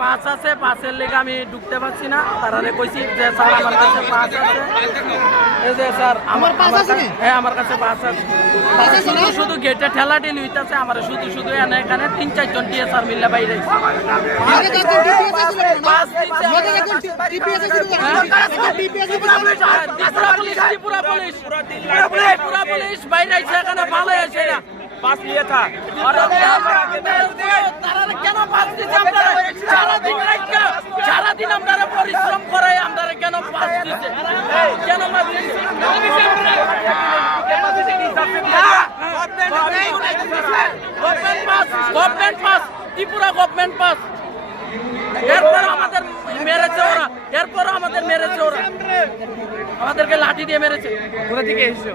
পাঁচ আছে, পাঁচের লেগে আমি ঢুকতে পারছি না। তারারে কইছি যে স্যার আমার কাছে পাঁচ আছে, এই যে স্যার আমার হ্যাঁ আমার কাছে পাঁচ আছে। শুধু শুধু গেটে ঠেলা ঠেলি হইতেছে আমার, শুধু শুধু এখানে 3-4 জন টিএ স্যার মিলে বাইরে পুলিশ বাইরে আইছে, এখানে ভালো আছে না পাস নিয়ে থাক কেন পাস দিচ্ছে আপনারা? সারাদিন আপনারা পরিশ্রম করে আপনারা কেন পাস দিচ্ছে? কেন government pass, Tripura government pass. এরপর আমাদের মেরেছে ওরা, আমাদেরকে লাঠি দিয়ে মেরেছে। কোথা থেকে এসেছো?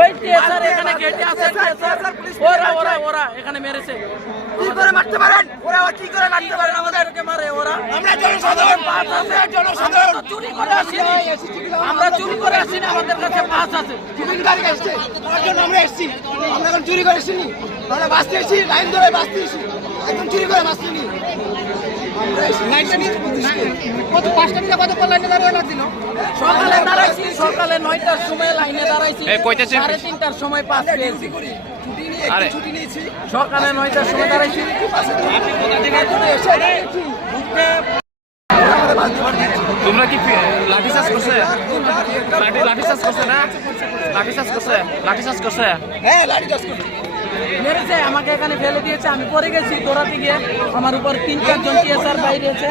ওই টিএসআর এখানে গেটে আছে, ওরা এখানে মেরেছে। কি করে মারতে পারেন ওরা? কি করে মারতে পারেন? আমাদেরকে মারে ওরা। আমরা জনসাধারণ পাস আছে, জনসাধারণ চুরি করে আসিনি, আমরা চুরি করে আসিনি, আমাদের কাছে পাস আছে। চুরি গাড়ি আসছে, তার জন্য আমরা এসেছি। আমরা এখন চুরি করে আসিনি, আমরা বাঁচতে এসেছি, লাইন ধরে বাঁচতে এসেছি, এখন চুরি করে বাঁচতে নি। সকালে 9টার সময় লাইনে দাঁড়াইছি, 3:30টার সময় পাস পেয়েছি। সকালে 9টার সময় দাঁড়াইছি। তোমরা কি লাঠিচার্জ করছে? লাঠিচার্জ করছে না? লাঠিচার্জ করছে হ্যাঁ, লাঠিচার্জ করছে, মেরেছে আমাকে, এখানে ফেলে দিয়েছে। আমি পড়ে গেছি দৌড়াতে গিয়ে, আমার উপর 3-4 জন টিএসআর বাইরে আছে।